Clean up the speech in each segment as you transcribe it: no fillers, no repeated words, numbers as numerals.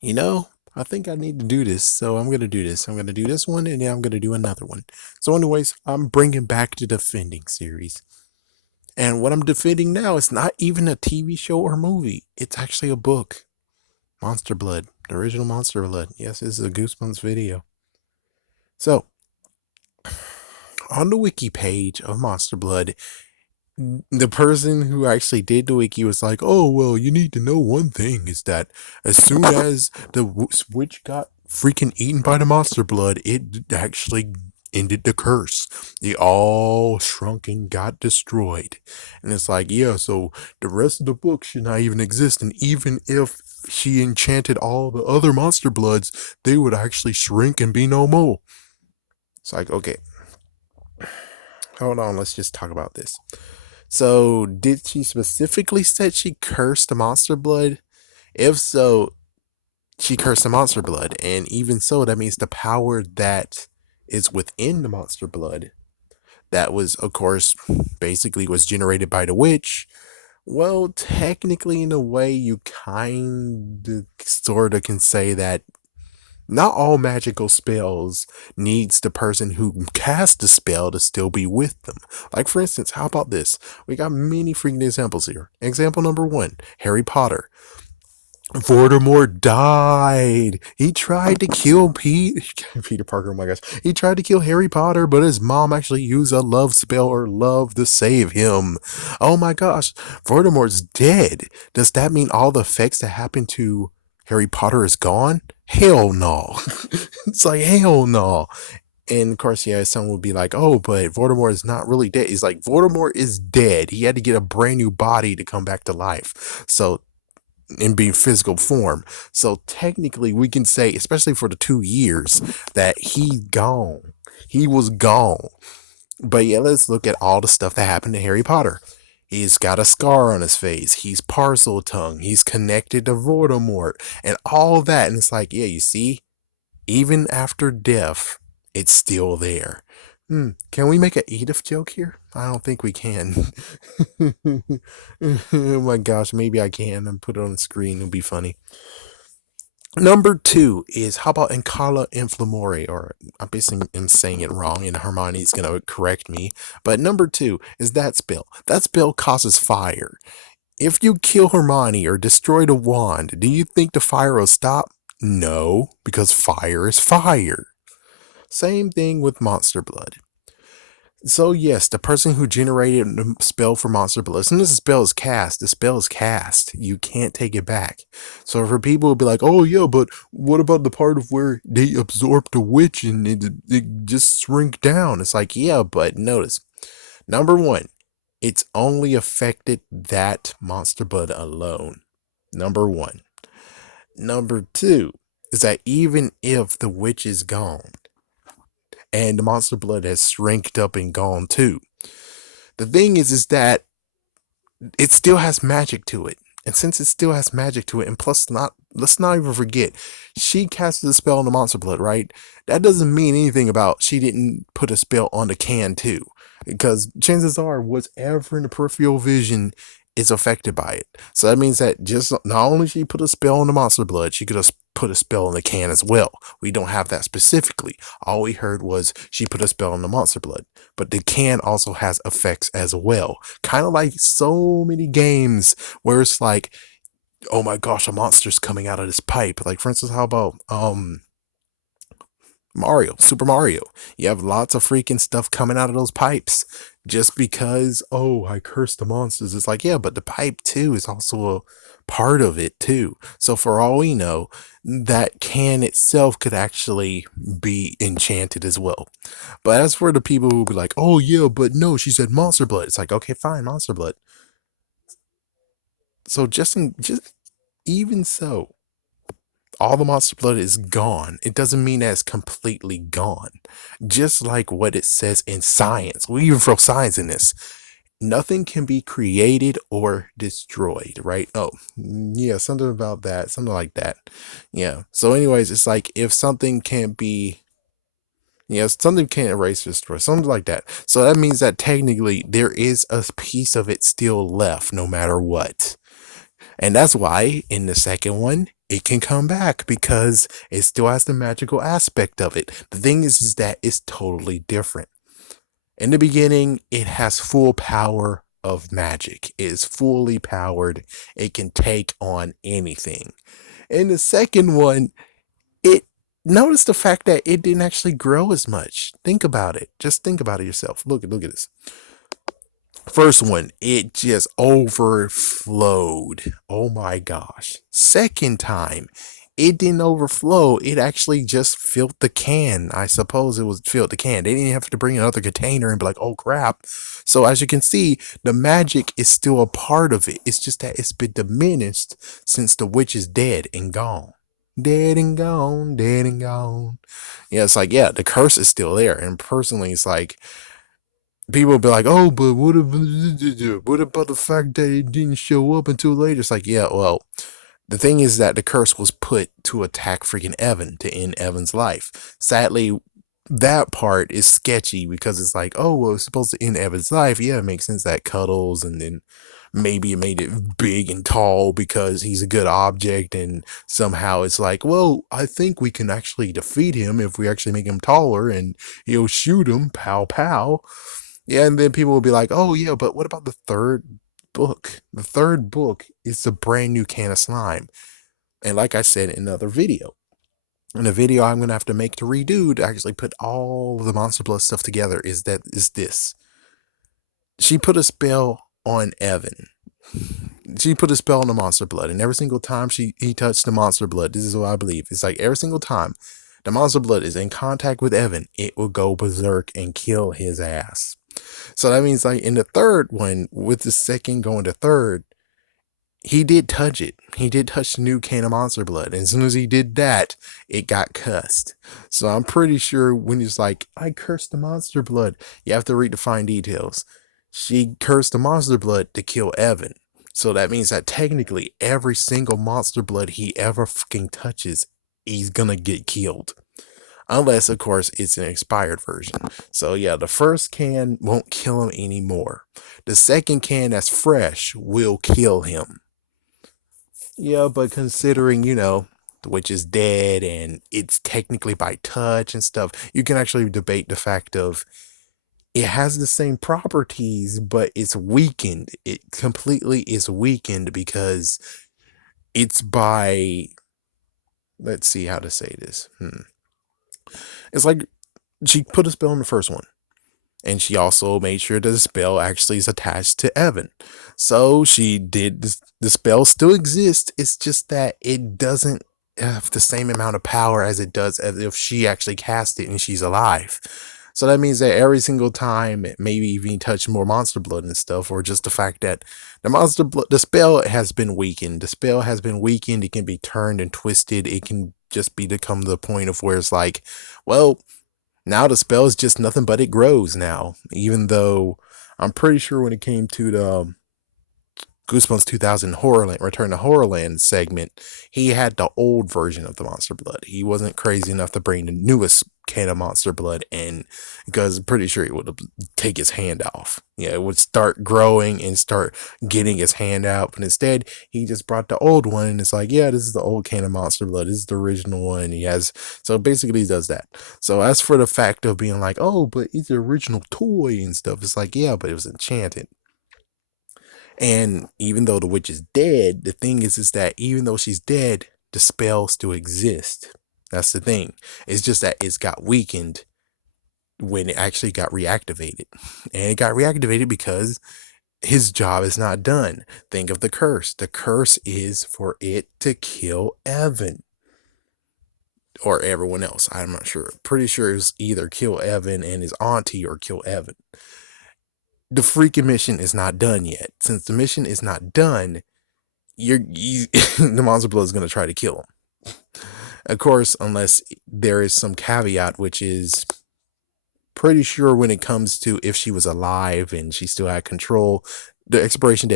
you know, I think I need to do this. So I'm going to do this. I'm going to do this one and then I'm going to do another one. So, anyways, I'm bringing back the Defending series. And what I'm defending now is not even a TV show or movie, it's actually a book. Monster Blood, the original Monster Blood. Yes, this is a Goosebumps video. So, on the wiki page of Monster Blood, the person who actually did the wiki was like, "Oh, well, you need to know one thing is that as soon as the witch got freaking eaten by the monster blood, it actually ended the curse. It all shrunk and got destroyed." And it's like, yeah, so the rest of the book should not even exist. And even if she enchanted all the other monster bloods, they would actually shrink and be no more. It's like, okay, hold on, let's just talk about this. So, did she specifically say she cursed the monster blood? If so, she cursed the monster blood, and even so, that means the power that is within the monster blood, that was, of course, basically was generated by the witch. Well, technically, in a way, you kind of, sort of can say that not all magical spells needs the person who cast the spell to still be with them. Like for instance, how about this? We got many freaking examples here. Example number one, Harry Potter. Voldemort died. He tried to kill Peter Parker. Oh my gosh, he tried to kill Harry Potter, but his mom actually used a love spell or love to save him. Oh my gosh, Voldemort's dead. Does that mean all the effects that happened to Harry Potter is gone? Hell no. It's like hell no. And of course, yeah, someone would be like, "Oh, but Voldemort is not really dead." He's like, Voldemort is dead. He had to get a brand new body to come back to life. So in being physical form. So technically we can say, especially for the 2 years, that he gone. He was gone. But yeah, let's look at all the stuff that happened to Harry Potter. He's got a scar on his face. He's parcel tongue. He's connected to Voldemort and all that. And it's like, yeah, you see, even after death, it's still there. Can we make an Edith joke here? I don't think we can. Oh my gosh, maybe I can and put it on the screen. It'll be funny. Number two is how about Incala Inflamore? Or I basically am saying it wrong, and Hermione's gonna correct me. But number two is that spell. That spell causes fire. If you kill Hermione or destroy the wand, do you think the fire will stop? No, because fire is fire. Same thing with Monster Blood. So yes, the person who generated the spell for Monster Blood, as soon as the spell is cast, the spell is cast. You can't take it back. So for people who be like, "Oh yeah, but what about the part of where they absorbed the witch and it just shrink down?" It's like, yeah, but notice, number one, it's only affected that Monster Blood alone. Number one. Number two is that even if the witch is gone and the Monster Blood has shrinked up and gone too, the thing is that it still has magic to it. And since it still has magic to it, and plus not let's not even forget, she casted a spell on the monster blood, right? That doesn't mean anything about she didn't put a spell on the can too. Because chances are whatever in the peripheral vision is affected by it. So that means that just not only she put a spell on the monster blood, she could have put a spell on the can as well. We don't have that specifically. All we heard was she put a spell on the monster blood. But the can also has effects as well. Kind of like so many games where it's like, oh my gosh, a monster's coming out of this pipe. Like for instance, how about Mario, Super Mario? You have lots of freaking stuff coming out of those pipes. Just because, oh, I cursed the monsters. It's like, yeah, but the pipe too is also a part of it too. So for all we know, that can itself could actually be enchanted as well. But as for the people who be like, "Oh yeah, but no, she said monster blood," it's like, okay, fine, monster blood. So just even so, all the monster blood is gone. It doesn't mean that it's completely gone. Just like what it says in science, we even throw science in this. Nothing can be created or destroyed, right? Oh, yeah, something about that, something like that. Yeah. So, anyways, it's like if something can't be, yeah, something can't erase or destroy, something like that. So that means that technically there is a piece of it still left, no matter what. And that's why in the second one, it can come back because it still has the magical aspect of it. The thing is that it's totally different. In the beginning, it has full power of magic. It is fully powered. It can take on anything. In the second one, it notice the fact that it didn't actually grow as much. Think about it. Just think about it yourself. Look at this. First one, it just overflowed. Oh my gosh. Second time, it didn't overflow. It actually just filled the can. I suppose it was filled the can. They didn't have to bring another container and be like, oh crap. So as you can see, the magic is still a part of it. It's just that it's been diminished since the witch is dead and gone. Dead and gone, dead and gone. Yeah, it's like, yeah, the curse is still there. And personally, it's like, people will be like, "Oh, but what about the fact that it didn't show up until later?" It's like, yeah, well, the thing is that the curse was put to attack freaking Evan to end Evan's life. Sadly, that part is sketchy because it's like, oh, well, it's supposed to end Evan's life. Yeah, it makes sense that Cuddles, and then maybe it made it big and tall because he's a good object, and somehow it's like, well, I think we can actually defeat him if we actually make him taller, and he'll shoot him, pow pow. Yeah, and then people will be like, "Oh yeah, but what about the third book? The third book is a brand new can of slime." And like I said in another video, in a video I'm gonna have to make to redo to actually put all the Monster Blood stuff together, is this. She put a spell on Evan. She put a spell on the Monster Blood, and every single time he touched the Monster Blood, this is what I believe. It's like every single time the Monster Blood is in contact with Evan, it will go berserk and kill his ass. So that means like in the third one, with the second going to third, he did touch it. He did touch the new can of Monster Blood. And as soon as he did that, it got cussed. So I'm pretty sure when he's like, I cursed the Monster Blood, you have to read the fine details. She cursed the Monster Blood to kill Evan. So that means that technically every single Monster Blood he ever fucking touches, he's gonna get killed. Unless, of course, it's an expired version. So yeah, the first can won't kill him anymore. The second can that's fresh will kill him. Yeah, but considering, the witch is dead and it's technically by touch and stuff, you can actually debate the fact of it has the same properties, but it's weakened. It completely is weakened because it's by, let's see how to say this. It's like she put a spell on the first one. And she also made sure that the spell actually is attached to Evan. So she did, the spell still exists. It's just that it doesn't have the same amount of power as it does as if she actually cast it and she's alive. So that means that every single time, maybe even touch more Monster Blood and stuff, or just the fact that the spell has been weakened. The spell has been weakened. It can be turned and twisted. It can just become to the point of where it's like, well, now the spell is just nothing but it grows now. Even though I'm pretty sure when it came to the Goosebumps 2000 Horrorland, Return to Horrorland segment, he had the old version of the Monster Blood. He wasn't crazy enough to bring the newest can of Monster Blood in, because I'm pretty sure he would have take his hand off. Yeah, it would start growing and start getting his hand out. But instead, he just brought the old one, and it's like, yeah, this is the old can of Monster Blood. This is the original one. So basically he does that. So as for the fact of being like, oh, but it's the original toy and stuff, it's like, yeah, but it was enchanted. And even though the witch is dead, the thing is that even though she's dead, the spell still exists. That's the thing. It's just that it's got weakened when it actually got reactivated. And it got reactivated because his job is not done. Think of the curse. The curse is for it to kill Evan. Or everyone else. I'm not sure. Pretty sure it was either kill Evan and his auntie or kill Evan. The freaking mission is not done yet. Since the mission is not done, the Monster Blood is going to try to kill him. Of course, unless there is some caveat, which is pretty sure when it comes to if she was alive and she still had control, the expiration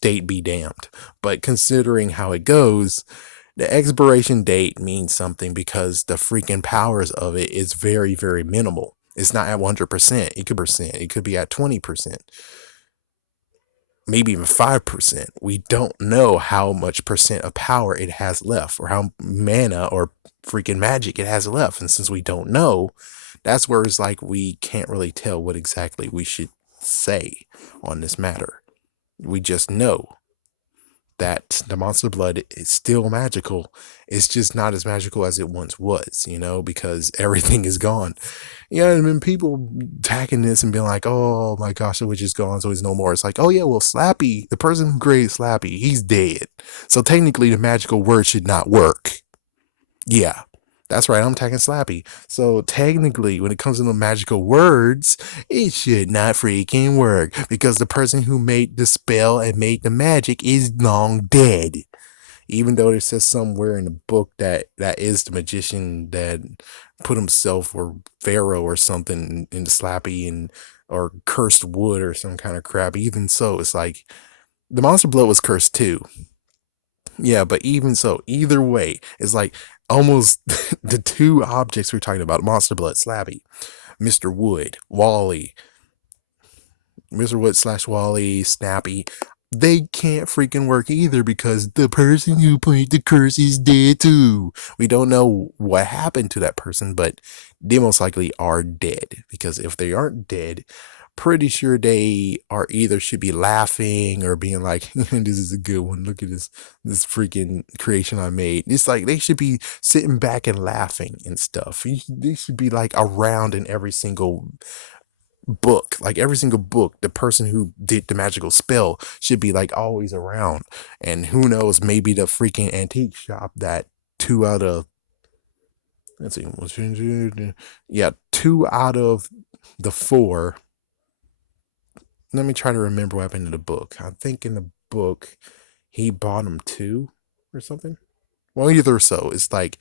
date be damned. But considering how it goes, the expiration date means something because the freaking powers of it is very, very minimal. It's not at 100%. It could be at 20%. maybe even 5%. We don't know how much percent of power it has left, or how mana or freaking magic it has left. And since we don't know, that's where it's like we can't really tell what exactly we should say on this matter. We just know that the monster blood is still magical. It's just not as magical as it once was, because everything is gone. Yeah, and then people attacking this and being like, oh my gosh, the witch is gone, so he's no more. It's like, oh yeah, well, Slappy, the person who created Slappy, he's dead. So technically the magical word should not work. Yeah, that's right, I'm attacking Slappy. So technically, when it comes to the magical words, it should not freaking work, because the person who made the spell and made the magic is long dead. Even though it says somewhere in the book that is the magician that put himself or Pharaoh or something into Slappy, and or cursed wood or some kind of crap. Even so, it's like the monster blood was cursed too. Yeah, but even so, either way, it's like almost the two objects we're talking about: monster blood, Slappy, Mr. Wood, Wally, Mr. Wood / Wally, Snappy, they can't freaking work either, because the person who played the curse is dead too. We don't know what happened to that person, but they most likely are dead, because if they aren't dead, pretty sure they are either should be laughing or being like, this is a good one, look at this freaking creation I made. It's like they should be sitting back and laughing and stuff. They should be like around in every single book, like every single book. The person who did the magical spell should be like always around. And who knows, maybe the freaking antique shop that 2 out of, let's see, yeah, 2 out of the 4. Let me try to remember what happened in the book. I think in the book he bought them 2 or something. Well, either so, it's like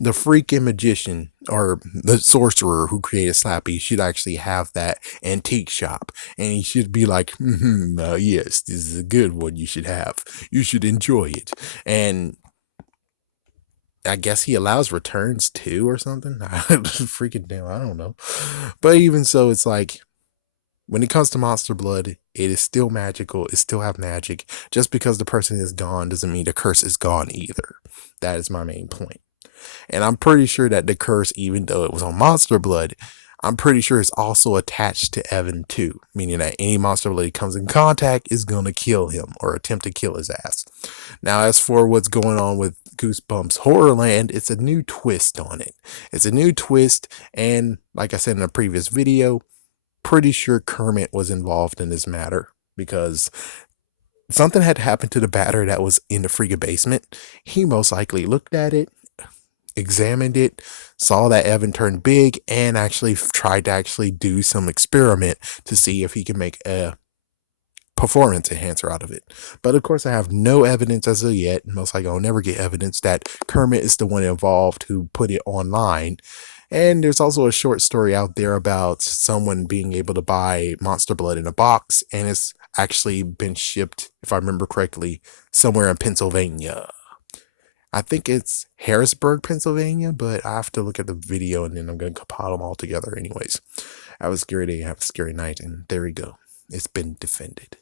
the freaking magician or the sorcerer who created Slappy should actually have that antique shop, and he should be like, yes, this is a good one you should have. You should enjoy it. And I guess he allows returns too or something. Freaking damn, I don't know. But even so, it's like, when it comes to monster blood, it is still magical. It still have magic. Just because the person is gone doesn't mean the curse is gone either. That is my main point. And I'm pretty sure that the curse, even though it was on monster blood, I'm pretty sure it's also attached to Evan too, meaning that any monster blood he comes in contact is going to kill him or attempt to kill his ass. Now, as for what's going on with Goosebumps Horrorland, it's a new twist on it. It's a new twist, and like I said in a previous video, pretty sure Kermit was involved in this matter, because something had happened to the batter that was in the freaking basement. He most likely looked at it, examined it, saw that Evan turned big, and actually tried to actually do some experiment to see if he can make a performance enhancer out of it. But of course, I have no evidence as of yet. Most likely I'll never get evidence that Kermit is the one involved who put it online. And there's also a short story out there about someone being able to buy monster blood in a box, and it's actually been shipped, if I remember correctly, somewhere in Pennsylvania. I think it's Harrisburg, Pennsylvania, but I have to look at the video and then I'm going to compile them all together anyways. Have a scary day, have a scary night, and there we go. It's been defended.